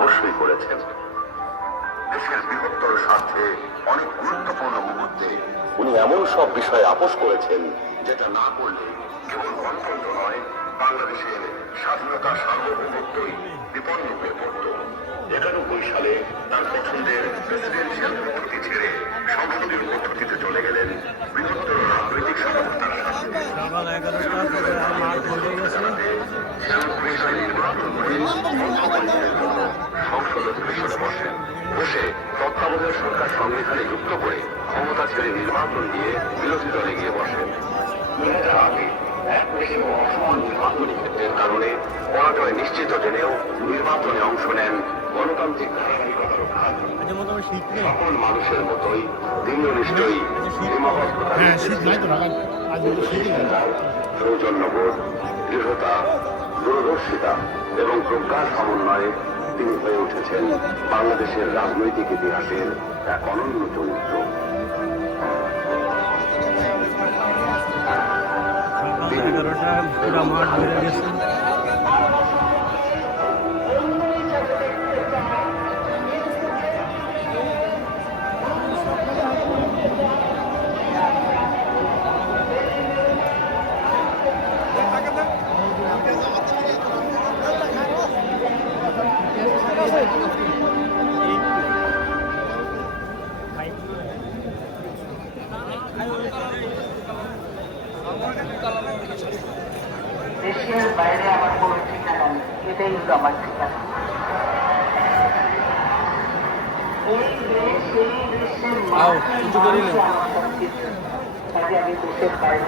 অবশ্যই করেছেন। দেশের বৃহত্তর স্বার্থে অনেক গুরুত্বপূর্ণ মুহূর্তে উনি এমন সব বিষয়ে আপোষ করেছেন যেটা না করলে কেবল গণতন্ত্র নয়, বাংলাদেশের স্বাধীনতা সার্বভৌমত্বই বিপন্ন হয়ে পড়ত। 91 সালে তার পছন্দের প্রেসিডেন্সিয়াল পদ্ধতি ছেড়ে সংসদীয় পদ্ধতিতে চলে গেলেন বৃহত্তর রাজনৈতিক সমঝোতার সাথে। সংসদের পেছনে বসেন, বসে তত্ত্বাবধায়ক সরকার সংবিধানে যুক্ত করে ক্ষমতা ছেড়ে নির্বাচন দিয়ে বিরোধী দলে গিয়ে বসেন। 2000 আগে এক দেশে অসমান নির্বাচনী ক্ষেত্রের কারণে পরাজয় নিশ্চিত জেনেও নির্বাচনে অংশ নেন গণতান্ত্রিক ধারাবাহিকতা রক্ষার সকল মানুষের মতোই দৃঢ় নিশ্চয়ই সৌজন্যবোধ, দৃঢ়তা, দূরদর্শিতা এবং প্রজ্ঞার সমন্বয়ে তিনি হয়ে উঠেছেন বাংলাদেশের রাজনৈতিক ইতিহাসের এক অনন্য চরিত্র। দেশের বাইরে আমার কোনো ঠিকানা নেই, এটাই হলো আমার ঠিকানা। এই দেশ, এই দেশের মানুষ আমার সবকিছু। কাজে আমি দেশের বাইরে